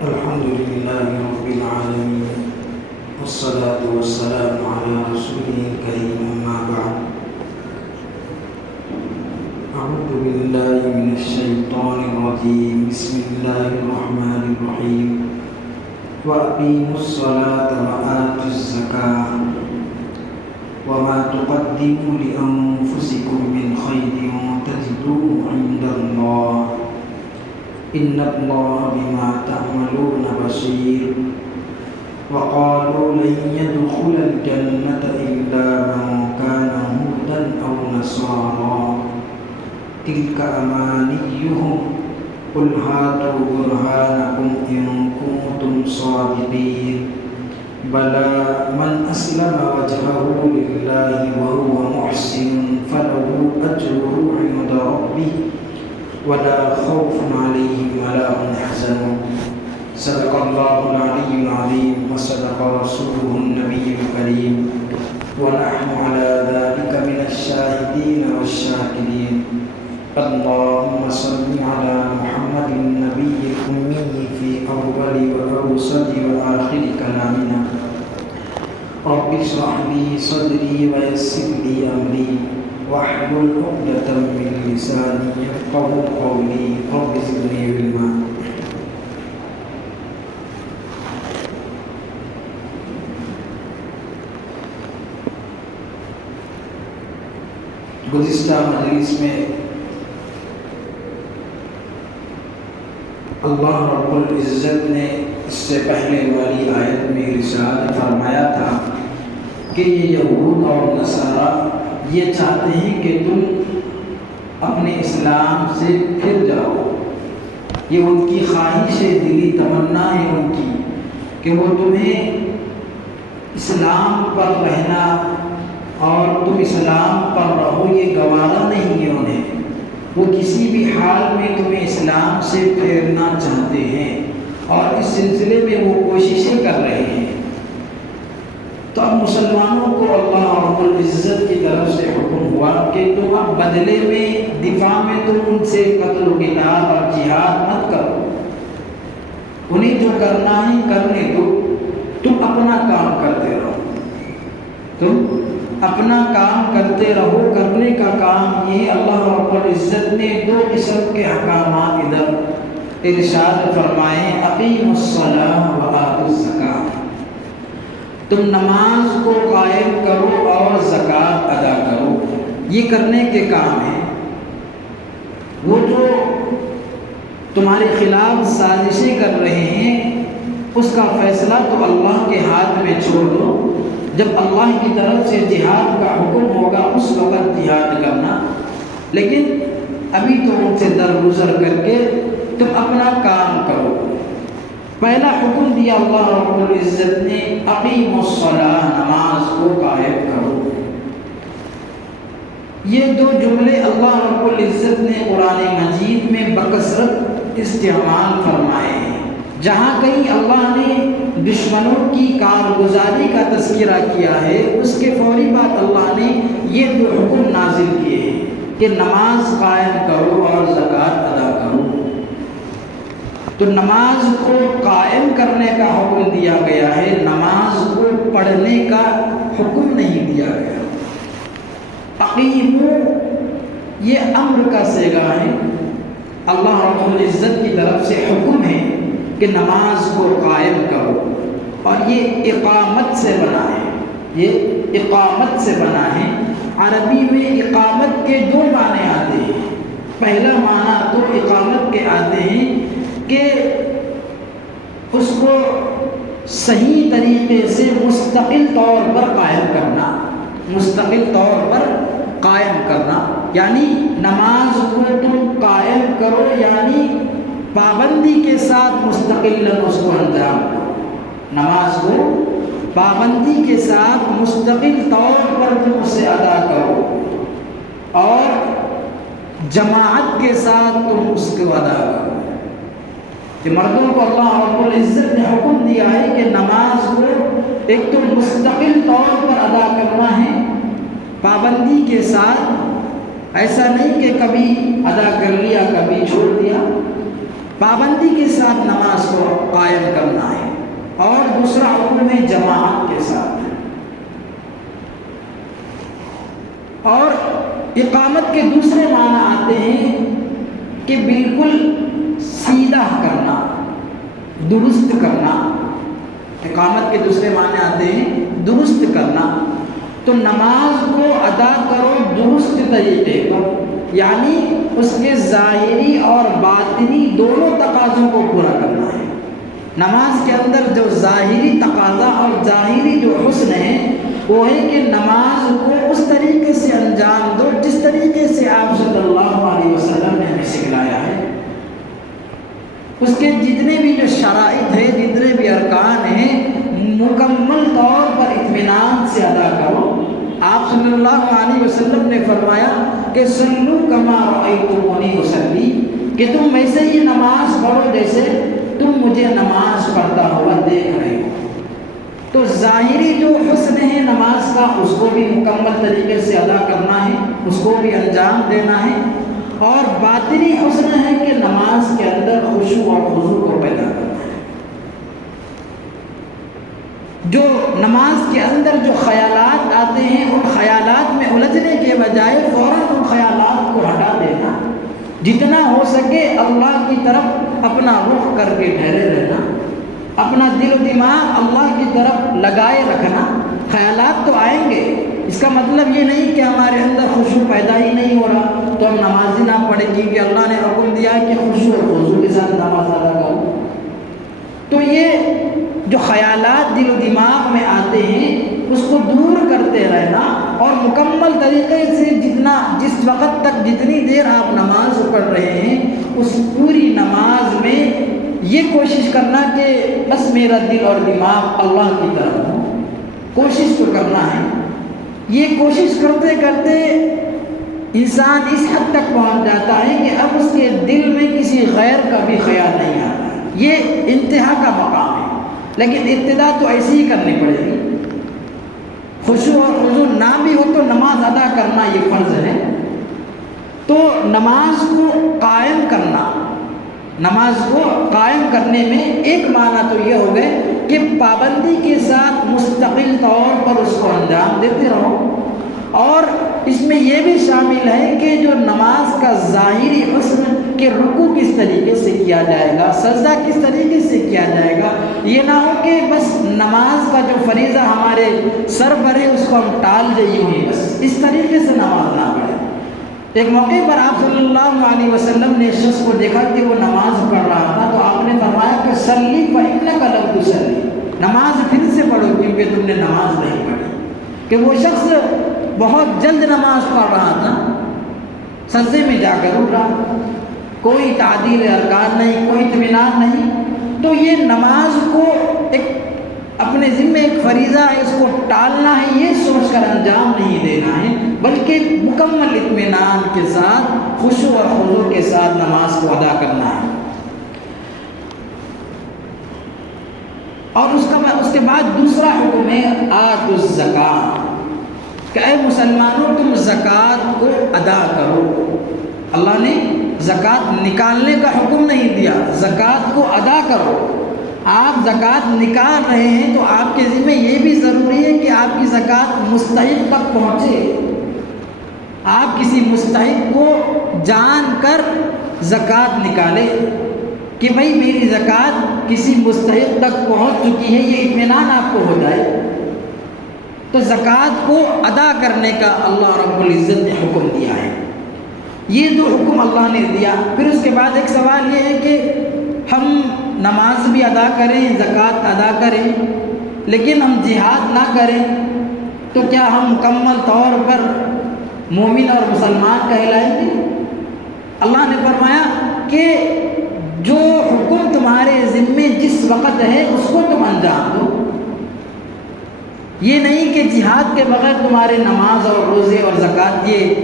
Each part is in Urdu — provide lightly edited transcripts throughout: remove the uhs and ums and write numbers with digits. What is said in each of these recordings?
الحمد لله رب العالمين والصلاة والسلام على رسوله الكريم أما بعد أعوذ بالله من الشيطان الرجيم بسم الله الرحمن الرحيم وأقيموا الصلاة وآتوا الزكاة وما تقدموا لأنفسكم من خير تجدوه عند الله إن الله بما تعملون بصير وقالوا لن يدخل الجنة إلا من كان هودا أو نصارى تلك أمانيهم قل هاتوا برهانكم إن كنتم صادقين بلى من أسلم وجهه لله وهو محسن فله أجره عند ربه ولا خوف عليهم ولا هم يحزنون صدق الله العلي العظيم وصدق رسوله النبي الكريم ونحن على ذلك من الشاهدين والشاكرين اللهم صل على محمد النبي الأمي في أول وأوسط وآخر كلامنا رب اشرح لي صدري ويسر لي أمري واحلل عقدة من لساني يفقهوا قولي رب زدني علما. گزشتہ مجلس میں اللہ رب العزت نے اس سے پہلے والی آیت میں ارشاد فرمایا تھا کہ یہ یہود اور نصارہ یہ چاہتے ہیں کہ تم اپنے اسلام سے پھر جاؤ. یہ ان کی خواہش دلی تمنا ہے ان کی کہ وہ تمہیں اسلام پر رہنا اور تم اسلام پر رہو یہ گوارا نہیں ہے انہیں. وہ کسی بھی حال میں تمہیں اسلام سے پھیرنا چاہتے ہیں اور اس سلسلے میں وہ کوششیں کر رہے ہیں. تو اب مسلمانوں کو اللہ رب العزت کی طرف سے حکم ہوا کہ تم اب بدلے میں دفاع میں تم ان سے قتل و قتال اور جہاد مت کرو. انہیں جو کرنا ہے کرنے دو, تم اپنا کام کرتے رہو. تم اپنا کام کرتے رہو. کرنے کا کام یہ اللہ رب العزت نے دو قسم کے احکامات ادھر ارشاد فرمائے اقیموا الصلاۃ وآتوا الزکاۃ. تم نماز کو قائم کرو اور زکوٰۃ ادا کرو. یہ کرنے کے کام ہیں. وہ جو تمہارے خلاف سازشیں کر رہے ہیں اس کا فیصلہ تو اللہ کے ہاتھ میں چھوڑ دو. جب اللہ کی طرف سے جہاد کا حکم ہوگا اس وقت جہاد کرنا, لیکن ابھی تو ان سے درگزر کر کے تم اپنا کام کرو. پہلا حکم دیا اللہ رب العزت نے اقیموا الصلاۃ, نماز کو قائم کرو. یہ دو جملے اللہ رب العزت نے قرآن مجید میں بکثرت استعمال فرمائے ہیں. جہاں کہیں اللہ نے دشمنوں کی کارگزاری کا تذکرہ کیا ہے اس کے فوری بعد اللہ نے یہ دو حکم نازل کیے ہیں کہ نماز قائم کرو اور زکوٰۃ ادا کرو. تو نماز کو قائم کرنے کا حکم دیا گیا ہے, نماز کو پڑھنے کا حکم نہیں دیا گیا. اقیموا یہ امر کا صیغہ ہے. اللہ رب العزت کی طرف سے حکم ہے کہ نماز کو قائم کرو, اور یہ اقامت سے بنا ہے. یہ اقامت سے بنا ہے. عربی میں اقامت کے دو معنی آتے ہیں. پہلا معنی تو اقامت کے آتے ہیں کہ اس کو صحیح طریقے سے مستقل طور پر قائم کرنا. مستقل طور پر قائم کرنا یعنی نماز کو تم قائم کرو, یعنی پابندی کے ساتھ مستقل اس کو انجام دو. نماز کو پابندی کے ساتھ مستقل طور پر تم اسے ادا کرو اور جماعت کے ساتھ تم اس کو ادا کرو. کہ مردوں کو اللہ رب العزت نے حکم دیا ہے کہ نماز کو ایک تو مستقل طور پر ادا کرنا ہے پابندی کے ساتھ. ایسا نہیں کہ کبھی ادا کر لیا کبھی چھوڑ دیا. پابندی کے ساتھ نماز کو قائم قائم کرنا ہے، اور دوسرا حکم ہے جماعت کے ساتھ، اور اقامت کے دوسرے معنی آتے ہیں کہ بالکل سیدھا کرنا، درست کرنا۔ اقامت کے دوسرے معنی آتے ہیں درست کرنا، تو نماز کو ادا کرو درست طریقے پر، یعنی اس کے ظاہری اور باطنی دونوں تقاضوں کو پورا کرنا ہے۔ نماز کے اندر جو ظاہری تقاضا اور ظاہری جو حسن ہے وہ ہے کہ نماز کو اس طریقے سے انجام دو جس طریقے سے آپ صلی اللہ علیہ وسلم نے ہمیں سکھلایا ہے۔ اس کے جتنے بھی جو شرائط ہیں، جتنے بھی ارکان ہیں، مکمل طور پر اطمینان سے ادا کرو۔ آپ صلی اللہ علیہ وسلم نے فرمایا کہ صلو کما رأیتمونی اصلی، کہ تم ویسے ہی نماز پڑھو جیسے تم مجھے نماز پڑھتا ہوا دیکھ رہے ہو۔ تو ظاہری جو حسن ہے نماز کا، اس کو بھی مکمل طریقے سے ادا کرنا ہے، اس کو بھی انجام دینا ہے، اور باطنی حسن ہے کہ نماز کے اندر خشوع اور خضوع کو پیدا کرنا ہے۔ جو نماز کے اندر جو خیالات آتے ہیں، ان خیالات میں الجھنے کے بجائے فوراً ان خیالات کو ہٹا دینا، جتنا ہو سکے اللہ کی طرف اپنا رخ کر کے ٹھہرے رہنا، اپنا دل و دماغ اللہ کی طرف لگائے رکھنا۔ خیالات تو آئیں گے، اس کا مطلب یہ نہیں کہ ہمارے اندر خشوع پیدا ہی نہیں ہو رہا تو ہم نماز ہی نہ پڑھیں، کیونکہ اللہ نے حکم دیا ہے کہ خشوع اور خضوع کے ساتھ نماز ادا کرو۔ تو یہ جو خیالات دل و دماغ میں آتے ہیں اس کو دور کرتے رہنا، اور مکمل طریقے سے جس وقت تک جتنی دیر آپ نماز پڑھ رہے ہیں اس پوری نماز میں یہ کوشش کرنا کہ بس میرا دل اور دماغ اللہ کی طرف ہو۔ کوشش تو کرنا ہے، یہ کوشش کرتے کرتے انسان اس حد تک پہنچ جاتا ہے کہ اب اس کے دل میں کسی غیر کا بھی خیال نہیں آتا۔ یہ انتہا کا مقام ہے، لیکن ابتدا تو ایسی ہی کرنی پڑے گی۔ خشوع اور خضوع نہ بھی ہو تو نماز ادا کرنا یہ فرض ہے۔ تو نماز کو قائم کرنا، نماز کو قائم کرنے میں ایک معنی تو یہ ہو گئے کہ پابندی کے ساتھ مستقل طور پر اس کو انجام دیتے رہو، اور اس میں یہ بھی شامل ہے کہ جو نماز کا ظاہری حسن کہ رکوع کس طریقے سے کیا جائے گا، سجدہ کس طریقے سے کیا جائے گا، یہ نہ ہو کہ بس نماز کا جو فریضہ ہمارے سر پر ہے اس کو ہم ٹال دیں یوں ہی، بس اس طریقے سے نماز نہ پڑھیں۔ ایک موقع پر آپ صلی اللہ علیہ وسلم نے شخص کو دیکھا کہ وہ نماز پڑھ رہا تھا، تو آپ نے فرمایا کہ صلی فإنک لم تصلی، نماز پھر سے پڑھو کیونکہ تم نے نماز نہیں پڑھی۔ کہ وہ شخص بہت جلد نماز پڑھ رہا تھا، سجدے میں جا کر اٹھ رہا، کوئی تعدیل ارکان نہیں، کوئی اطمینان نہیں۔ تو یہ نماز کو ایک اپنے ذمہ ایک فریضہ ہے، اس کو ٹالنا ہے یہ سوچ کر انجام نہیں دینا ہے، بلکہ مکمل اطمینان کے ساتھ خشوع اور خضوع کے ساتھ نماز کو ادا کرنا ہے۔ اور اس کے بعد دوسرا حکم ہے آتوا الزکاۃ، کہ اے مسلمانوں تم زکوٰۃ کو ادا کرو۔ اللہ نے زکوٰۃ نکالنے کا حکم نہیں دیا، زکوٰۃ کو ادا کرو۔ آپ زکوٰۃ نکال رہے ہیں تو آپ کے ذمہ یہ بھی ضروری ہے کہ آپ کی زکوٰۃ مستحق تک پہنچے۔ آپ کسی مستحق کو جان کر زکوٰۃ نکالے کہ بھائی میری زکوٰۃ کسی مستحق تک پہنچ چکی ہے، یہ اطمینان آپ کو ہو جائے۔ تو زکوٰۃ کو ادا کرنے کا اللہ رب العزت نے حکم دیا ہے۔ یہ جو حکم اللہ نے دیا، پھر اس کے بعد ایک سوال یہ ہے کہ ہم نماز بھی ادا کریں، زکوٰۃ ادا کریں، لیکن ہم جہاد نہ کریں تو کیا ہم مکمل طور پر مومن اور مسلمان کہلائیں گے؟ اللہ نے فرمایا کہ جو حکم تمہارے ذمے جس وقت ہے اس کو تم انجام دو۔ یہ نہیں کہ جہاد کے بغیر تمہارے نماز اور روزے اور زکوٰۃ یہ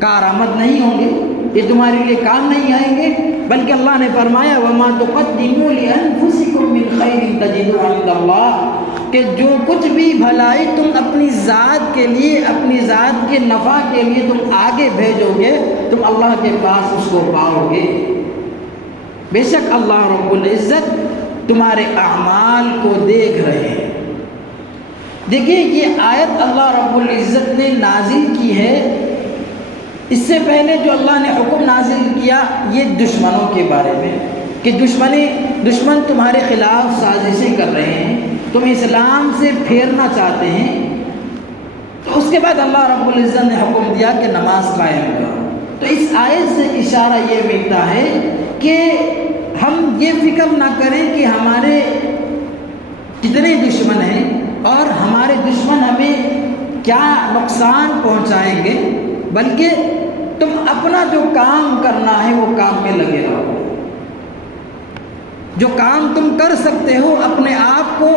کارآمد نہیں ہوں گے، یہ تمہارے لیے کام نہیں آئیں گے، بلکہ اللہ نے فرمایا وَمَا تُقَدِّمُوا لِأَنفُسِكُم مِّن خَيْرٍ تَجِدُوهُ عِندَ اللَّهِ، کہ جو کچھ بھی بھلائی تم اپنی ذات کے لیے، اپنی ذات کے نفع کے لیے تم آگے بھیجو گے، تم اللہ کے پاس اس کو پاؤ گے۔ بے شک اللہ رب العزت تمہارے اعمال کو دیکھ رہے ہیں۔ دیکھیے یہ آیت اللہ رب العزت نے نازل کی ہے، اس سے پہلے جو اللہ نے حکم نازل کیا یہ دشمنوں کے بارے میں کہ دشمن تمہارے خلاف سازشیں کر رہے ہیں، تم اسلام سے پھیرنا چاہتے ہیں، تو اس کے بعد اللہ رب العزت نے حکم دیا کہ نماز قائم کرو۔ تو اس آیت سے اشارہ یہ ملتا ہے کہ ہم یہ فکر نہ کریں کہ ہمارے کتنے دشمن ہیں اور ہمارے دشمن ہمیں کیا نقصان پہنچائیں گے، بلکہ تم اپنا جو کام کرنا ہے وہ کام میں لگے رہو۔ جو کام تم کر سکتے ہو اپنے آپ کو،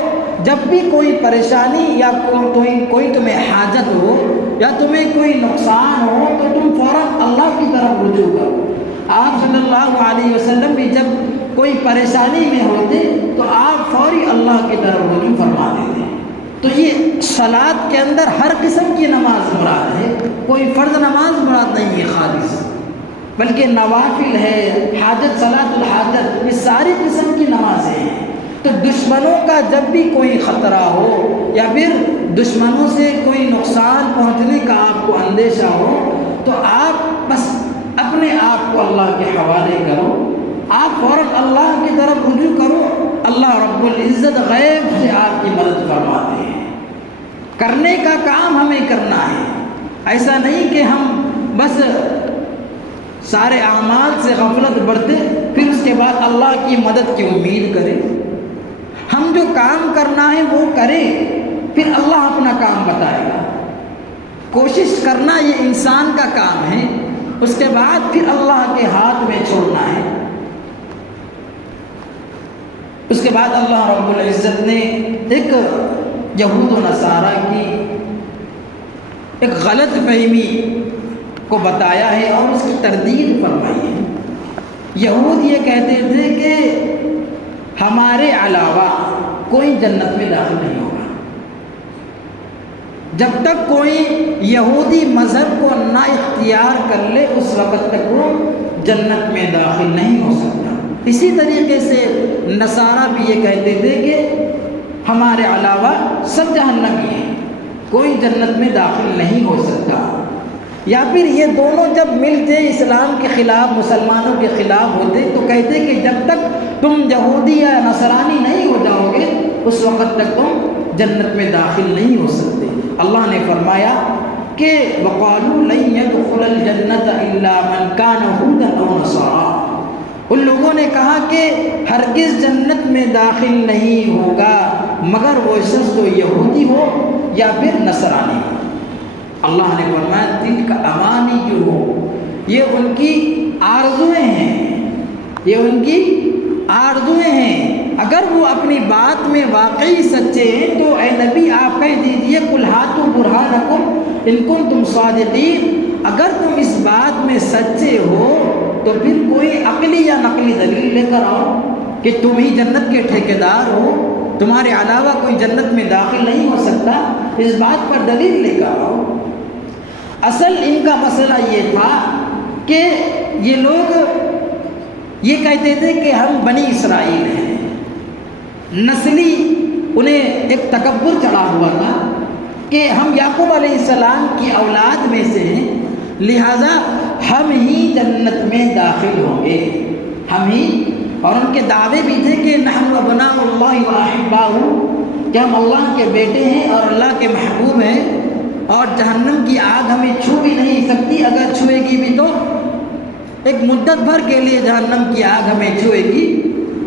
جب بھی کوئی پریشانی یا کوئی تمہیں حاجت ہو یا تمہیں کوئی نقصان ہو تو تم فوراً اللہ کی طرف رجوع کرو۔ آپ صلی اللہ علیہ وسلم بھی جب کوئی پریشانی میں ہوتے تو آپ فوری اللہ کی طرف رجوع فرما دیتے۔ تو یہ صلاۃ کے اندر ہر قسم کی نماز مراد ہے، کوئی فرض نماز مراد نہیں ہے خالص، بلکہ نوافل ہے، حاجت، صلاۃ الحاجت، یہ ساری قسم کی نمازیں ہیں۔ تو دشمنوں کا جب بھی کوئی خطرہ ہو یا پھر دشمنوں سے کوئی نقصان پہنچنے کا آپ کو اندیشہ ہو تو آپ بس اپنے آپ کو اللہ کے حوالے کرو، آپ فوراً اللہ کی طرف رجوع کرو، اللہ رب العزت غیب سے آپ کی مدد فرماتے ہیں۔ کرنے کا کام ہمیں کرنا ہے، ایسا نہیں کہ ہم بس سارے اعمال سے غفلت برتے پھر اس کے بعد اللہ کی مدد کی امید کریں۔ ہم جو کام کرنا ہے وہ کریں، پھر اللہ اپنا کام بتائے گا۔ کوشش کرنا یہ انسان کا کام ہے، اس کے بعد پھر اللہ کے ہاتھ میں چھوڑنا ہے۔ اس کے بعد اللہ رب العزت نے ایک یہود و نصارہ کی ایک غلط فہمی کو بتایا ہے اور اس کی تردید فرمائی ہے۔ یہود یہ کہتے تھے کہ ہمارے علاوہ کوئی جنت میں داخل نہیں ہوگا، جب تک کوئی یہودی مذہب کو نہ اختیار کر لے اس وقت تک وہ جنت میں داخل نہیں ہو سکتا۔ اسی طریقے سے نصارہ بھی یہ کہتے تھے کہ ہمارے علاوہ سب جہنمی ہیں، کوئی جنت میں داخل نہیں ہو سکتا۔ یا پھر یہ دونوں جب ملتے اسلام کے خلاف، مسلمانوں کے خلاف ہوتے تو کہتے کہ جب تک تم یہودی یا نصرانی نہیں ہو جاؤ گے اس وقت تک تم جنت میں داخل نہیں ہو سکتے۔ اللہ نے فرمایا کہ وَقَالُوا لَن يَدْخُلَ الْجَنَّةَ إِلَّا مَنْ كَانَ هُودًا أَوْ نَصَارَىٰ، ان لوگوں نے کہا کہ ہرگز جنت میں داخل نہیں ہوگا مگر وہ شخص جو یہودی ہو یا پھر نصرانی ہو۔ اللہ نے فرمایا تلک امانی جو ہو، یہ ان کی آرزویں ہیں، یہ ان کی آرزویں ہیں۔ اگر وہ اپنی بات میں واقعی سچے ہیں تو اے نبی آپ کہہ دیجئے قل ہاتوا برہانکم ان کنتم صادقین، اگر تم اس بات میں سچے ہو تو پھر کوئی عقلی یا نقلی دلیل لے کر آؤ کہ تم ہی جنت کے ٹھیکیدار ہو، تمہارے علاوہ کوئی جنت میں داخل نہیں ہو سکتا، اس بات پر دلیل لے کر آؤ۔ اصل ان کا مسئلہ یہ تھا کہ یہ لوگ یہ کہتے تھے کہ ہم بنی اسرائیل ہیں، نسلی انہیں ایک تکبر چڑھا ہوا تھا کہ ہم یعقوب علیہ السلام کی اولاد میں سے ہیں، لہٰذا ہم ہی جنت میں داخل ہوں گے، ہم ہی۔ اور ان کے دعوے بھی تھے کہ نحن ابناء اللہ واحباہ، کہ ہم اللہ کے بیٹے ہیں اور اللہ کے محبوب ہیں، اور جہنم کی آگ ہمیں چھو بھی نہیں سکتی، اگر چھوئے گی بھی تو ایک مدت بھر کے لیے جہنم کی آگ ہمیں چھوئے گی۔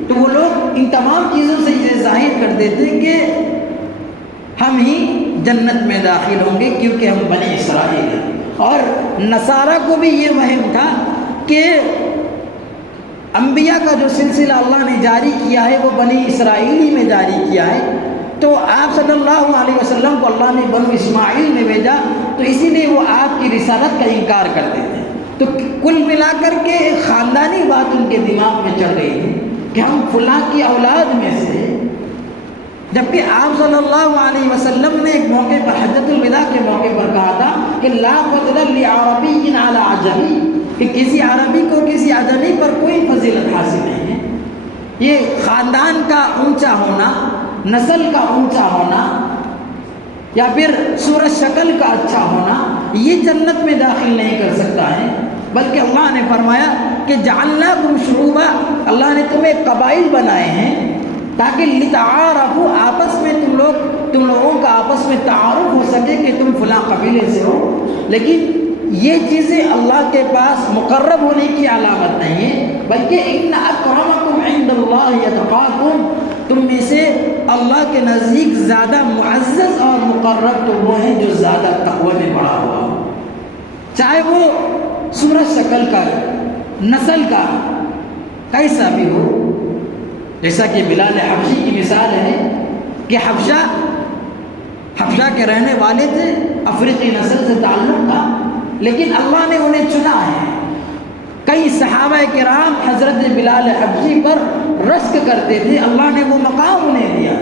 تو وہ لوگ ان تمام چیزوں سے یہ ظاہر کر دیتے کہ ہم ہی جنت میں داخل ہوں گے کیونکہ ہم بنی اسرائیل ہیں۔ اور نصارہ کو بھی یہ وہم تھا کہ انبیاء کا جو سلسلہ اللہ نے جاری کیا ہے وہ بنی اسرائیلی میں جاری کیا ہے، تو آپ صلی اللہ علیہ وسلم کو اللہ نے بنو اسماعیل میں بھیجا، تو اسی لیے وہ آپ کی رسالت کا انکار کرتے تھے۔ تو کل ملا کر کے ایک خاندانی بات ان کے دماغ میں چل رہی تھی کہ ہم فلاں کی اولاد میں سے، جبکہ آپ صلی اللہ علیہ وسلم نے ایک موقع پر حجۃ الوداع کے موقع پر کہا تھا کہ لا فضل لعربی علی عجمی، کہ کسی عربی کو کسی عجمی پر کوئی فضیلت حاصل نہیں ہے۔ یہ خاندان کا اونچا ہونا، نسل کا اونچا ہونا، یا پھر صورت شکل کا اچھا ہونا، یہ جنت میں داخل نہیں کر سکتا ہے، بلکہ اللہ نے فرمایا کہ جعلناکم شعوبا، اللہ نے تمہیں قبائل بنائے ہیں تاکہ لتعارفوا، آپس میں تم لوگوں کا آپس میں تعارف ہو سکے کہ تم فلاں قبیلے سے ہو۔ لیکن یہ چیزیں اللہ کے پاس مقرب ہونے کی علامت نہیں ہے، بلکہ ان اکرمکم عند اللہ اتقاکم، تم میں سے اللہ کے نزدیک زیادہ معزز اور مقرب تو وہ ہیں جو زیادہ تقوی میں بڑا ہوا ہو، چاہے وہ صورت شکل کا، نسل کا کیسا بھی ہو۔ جیسا کہ بلال حبشی کی مثال ہے کہ حبشہ کے رہنے والے تھے، افریقی نسل سے تعلق تھا، لیکن اللہ نے انہیں چنا ہے۔ کئی صحابہ کرام حضرت بلال حبشی پر رشک کرتے تھے، اللہ نے وہ مقام انہیں دیا۔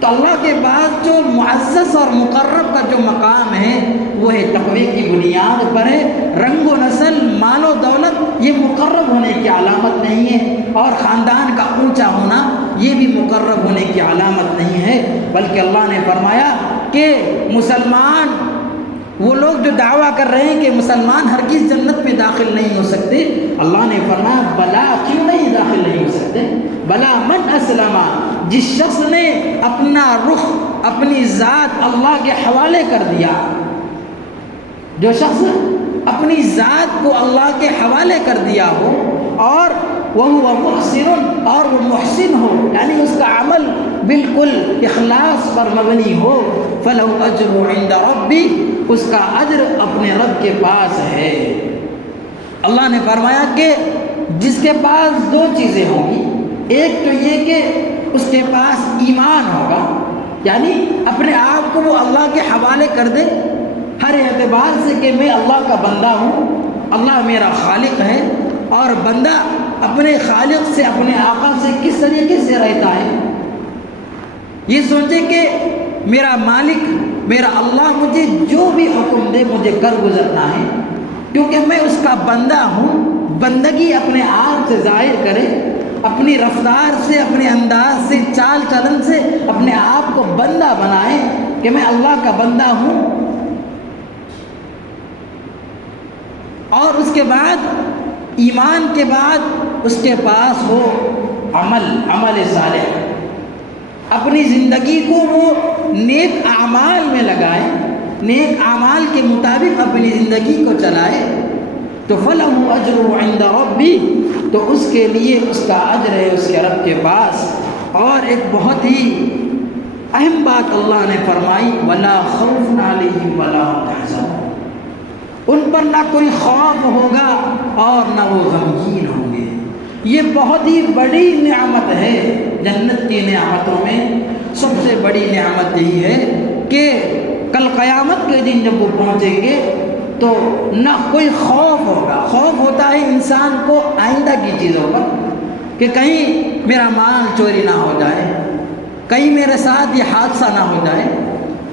تو اللہ کے پاس جو معزز اور مقرب کا جو مقام ہے وہ ہے تقوی کی بنیاد پر ہے۔ رنگ و نسل، مال و دولت یہ مقرب ہونے کی علامت نہیں ہے، اور خاندان کا اونچا ہونا یہ بھی مقرب ہونے کی علامت نہیں ہے، بلکہ اللہ نے فرمایا کہ مسلمان، وہ لوگ جو دعویٰ کر رہے ہیں کہ مسلمان ہرگز جنت میں داخل نہیں ہو سکتے، اللہ نے فرمایا بلا، کیوں نہیں داخل نہیں ہو سکتے؟ بلا من اسلم، جس شخص نے اپنا رخ، اپنی ذات اللہ کے حوالے کر دیا، جو شخص اپنی ذات کو اللہ کے حوالے کر دیا ہو، اور وہ محسن، اور وہ محسن ہو، یعنی اس کا عمل بالکل اخلاص پر مبنی ہو، فَلَهُ أَجْرُ عِنْدَ رَبِّهِ، اس کا اجر اپنے رب کے پاس ہے۔ اللہ نے فرمایا کہ جس کے پاس دو چیزیں ہوں گی، ایک تو یہ کہ اس کے پاس ایمان ہوگا، یعنی اپنے آپ کو وہ اللہ کے حوالے کر دے ہر اعتبار سے کہ میں اللہ کا بندہ ہوں، اللہ میرا خالق ہے، اور بندہ اپنے خالق سے، اپنے آقا سے کس طریقے سے رہتا ہے، یہ سوچے کہ میرا مالک، میرا اللہ مجھے جو بھی حکم دے مجھے کر گزرنا ہے، کیونکہ میں اس کا بندہ ہوں۔ بندگی اپنے آپ سے ظاہر کرے، اپنی رفتار سے، اپنے انداز سے، چال چلن سے اپنے آپ کو بندہ بنائے کہ میں اللہ کا بندہ ہوں، اور اس کے بعد ایمان کے بعد اس کے پاس ہو عمل صالح، اپنی زندگی کو وہ نیک اعمال میں لگائے، نیک اعمال کے مطابق اپنی زندگی کو چلائے، تو فَلَهُ أَجْرُ عِنْدَ رَبِّهِ، تو اس کے لیے اس کا اجر ہے اس کے رب کے پاس۔ اور ایک بہت ہی اہم بات اللہ نے فرمائی، وَلَا خَوْفٌ عَلَيْهِمْ وَلَا هُمْ يَحْزَنُونَ، ان پر نہ کوئی خوف ہوگا اور نہ وہ غمگین ہوں گے۔ یہ بہت ہی بڑی نعمت ہے، جنت کی نعمتوں میں سب سے بڑی نعمت یہی ہے کہ کل قیامت کے دن جب وہ پہنچیں گے تو نہ کوئی خوف ہوگا۔ خوف ہوتا ہے انسان کو آئندہ کی چیزوں پر، کہ کہیں میرا مال چوری نہ ہو جائے، کہیں میرے ساتھ یہ حادثہ نہ ہو جائے۔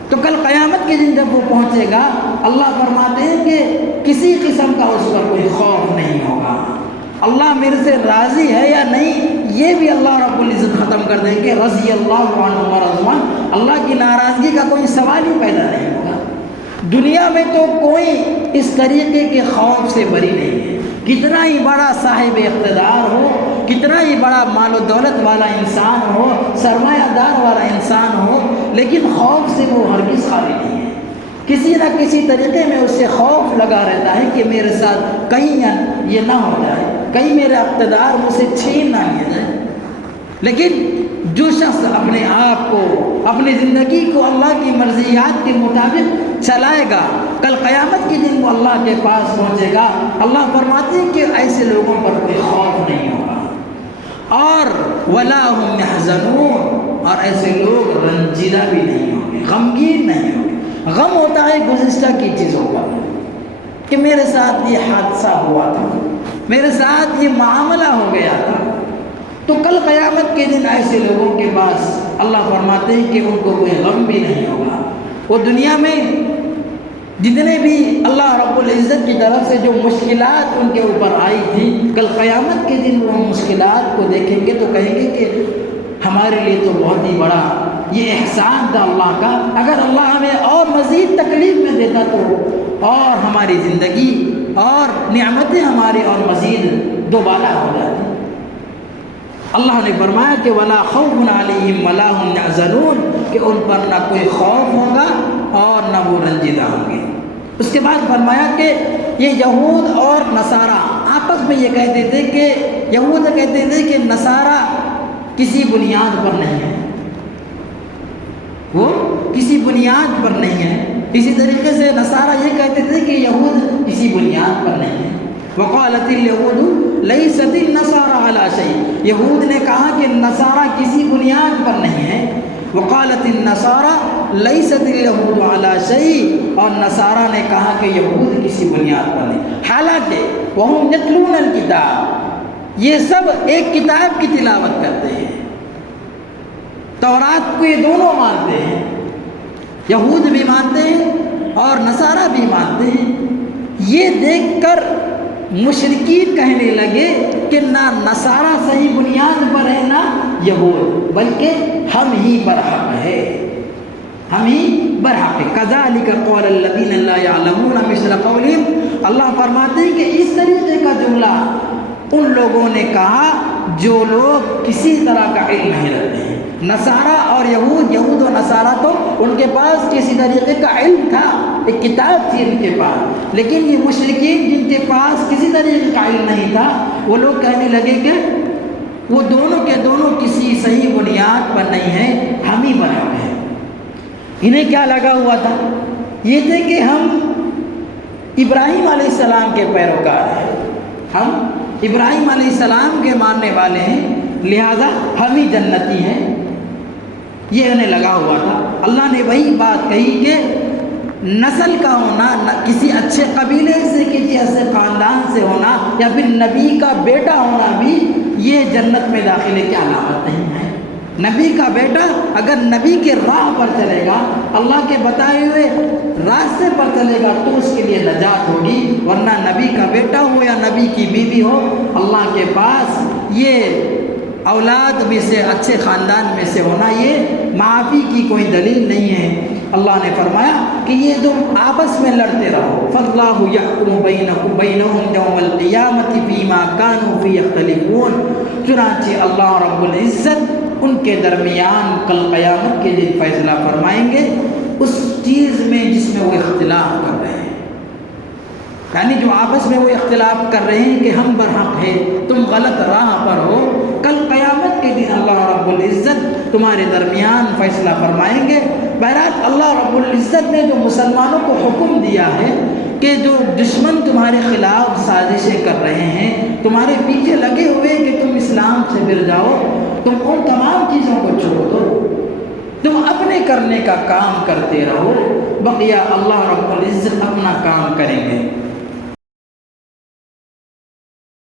تو کل قیامت کے دن جب وہ پہنچے گا، اللہ فرماتے ہیں کہ کسی قسم کا اس پر کوئی خوف نہیں ہوگا۔ اللہ میرے سے راضی ہے یا نہیں، یہ بھی اللہ رب العزت ختم کر دیں گے، رضی اللہ عنہ ورضوان، اللہ کی ناراضگی کا کوئی سوال ہی پیدا نہیں ہوگا۔ دنیا میں تو کوئی اس طریقے کے خوف سے بری نہیں ہے، کتنا ہی بڑا صاحب اقتدار ہو، کتنا ہی بڑا مال و دولت والا انسان ہو، سرمایہ دار والا انسان ہو، لیکن خوف سے وہ ہرگز خالی نہیں ہے۔ کسی نہ کسی طریقے میں اسے خوف لگا رہتا ہے کہ میرے ساتھ کہیں یہ نہ ہو جائے، کہیں میرا اقتدار مجھ سے چھین نہ لیا جائے۔ لیکن جو شخص اپنے آپ کو، اپنی زندگی کو اللہ کی مرضیات کے مطابق چلائے گا، کل قیامت کے دن وہ اللہ کے پاس پہنچے گا۔ اللہ فرماتے ہیں کہ ایسے لوگوں پر کوئی خوف نہیں ہوگا، اور وَلَا هُمْ يَحْزَنُونَ، اور ایسے لوگ رنجیدہ بھی نہیں ہوں گے، غمگین نہیں ہوں گے۔ غم ہوتا ہے گزشتہ کی چیزوں کا، کہ میرے ساتھ یہ حادثہ ہوا تھا، میرے ساتھ یہ معاملہ ہو گیا تھا۔ تو کل قیامت کے دن ایسے لوگوں کے پاس اللہ فرماتے ہیں کہ ان کو کوئی غم بھی نہیں ہوگا۔ وہ دنیا میں جتنے بھی اللہ رب العزت کی طرف سے جو مشکلات ان کے اوپر آئی تھی، کل قیامت کے دن وہ مشکلات کو دیکھیں گے تو کہیں گے کہ ہمارے لیے تو بہت ہی بڑا یہ احسان تھا اللہ کا، اگر اللہ ہمیں اور مزید تکلیف میں دیتا تو اور ہماری زندگی اور نعمتیں ہماری اور مزید دوبارہ ہو جاتی۔ اللہ نے فرمایا کہ وَلَا خَوْفٌ عَلَيْهِمْ وَلَا هُمْ يَحْزَنُونَ، کہ ان پر نہ کوئی خوف ہوگا اور نہ وہ رنجیدہ ہوں گے۔ اس کے بعد فرمایا کہ یہ یہود اور نصارہ آپس میں یہ کہتے تھے کہ یہود کہتے تھے کہ نصارہ کسی بنیاد پر نہیں ہے، وہ کسی بنیاد پر نہیں ہے۔ اسی طریقے سے نصارہ یہ کہتے تھے کہ یہود کسی بنیاد پر نہیں ہے۔ وقالت اليهود ليست النصارى على شيء، یہود نے کہا کہ نصارہ کسی بنیاد پر نہیں ہے۔ وقالت النصارى ليست اليهود على شيء، اور نصارہ نے کہا کہ یہود کسی بنیاد پر نہیں، حالانکہ وهم يتلون الكتاب، یہ سب ایک کتاب کی تلاوت کرتے ہیں، تورات کو یہ دونوں مانتے ہیں، یہود بھی مانتے ہیں اور نصارہ بھی مانتے ہیں۔ یہ دیکھ کر مشرکین کہنے لگے کہ نہ نصارہ صحیح بنیاد پر ہے نہ یہود، بلکہ ہم ہی برحق ہے، ہم ہی برحق ہے۔ كَذَلِكَ قَالَ الَّذِينَ لَا يَعْلَمُونَ مِثْلَ قَوْلِهِمْ، اللہ فرماتے ہیں کہ اس طریقے کا جملہ ان لوگوں نے کہا جو لوگ کسی طرح کا علم نہیں رکھتے ہیں۔ نصارہ اور یہود و نصارہ تو ان کے پاس کسی طریقے کا علم تھا، ایک کتاب تھی ان کے پاس، لیکن یہ مشرکین جن کے پاس کسی طریقے کا علم نہیں تھا، وہ لوگ کہنے لگے کہ وہ دونوں کے دونوں کسی صحیح بنیاد پر نہیں ہیں، ہم ہی برابر ہیں۔ انہیں کیا لگا ہوا تھا؟ یہ تھے کہ ہم ابراہیم علیہ السلام کے پیروکار ہیں، ہم ابراہیم علیہ السلام کے ماننے والے ہیں، لہذا ہم ہی جنتی ہیں، یہ انہیں لگا ہوا تھا۔ اللہ نے وہی بات کہی کہ نسل کا ہونا، کسی اچھے قبیلے سے، کسی اچھے خاندان سے ہونا یا پھر نبی کا بیٹا ہونا بھی یہ جنت میں داخلے کی علامت نہیں ہے۔ نبی کا بیٹا اگر نبی کے راہ پر چلے گا، اللہ کے بتائے ہوئے راستے پر چلے گا تو اس کے لیے نجات ہوگی، ورنہ نبی کا بیٹا ہو یا نبی کی بیوی ہو، اللہ کے پاس یہ اولاد میں سے اچھے خاندان میں سے ہونا یہ معافی کی کوئی دلیل نہیں ہے۔ اللہ نے فرمایا کہ یہ تم آپس میں لڑتے رہو، فَاللَّهُ يَحْكُمُ بَيْنَهُمْ يَوْمَ الْقِيَامَةِ فِيمَا كَانُوا فِيهِ يَخْتَلِفُونَ، چنانچہ اللہ رب العزت ان کے درمیان کل قیامت کے دن فیصلہ فرمائیں گے اس چیز میں جس میں وہ اختلاف کر رہے ہیں، یعنی جو آپس میں وہ اختلاف کر رہے ہیں کہ ہم برحق ہیں، تم غلط راہ پر ہو، کل قیامت کے دن اللہ رب العزت تمہارے درمیان فیصلہ فرمائیں گے۔ بہرحال اللہ رب العزت نے جو مسلمانوں کو حکم دیا ہے کہ جو دشمن تمہارے خلاف سازشیں کر رہے ہیں، تمہارے پیچھے لگے ہوئے کہ تم اسلام سے گر جاؤ، تم ان تمام چیزوں کو چھوڑ دو، تم اپنے کرنے کا کام کرتے رہو، بقیہ اللہ رب العزت اپنا کام کریں گے۔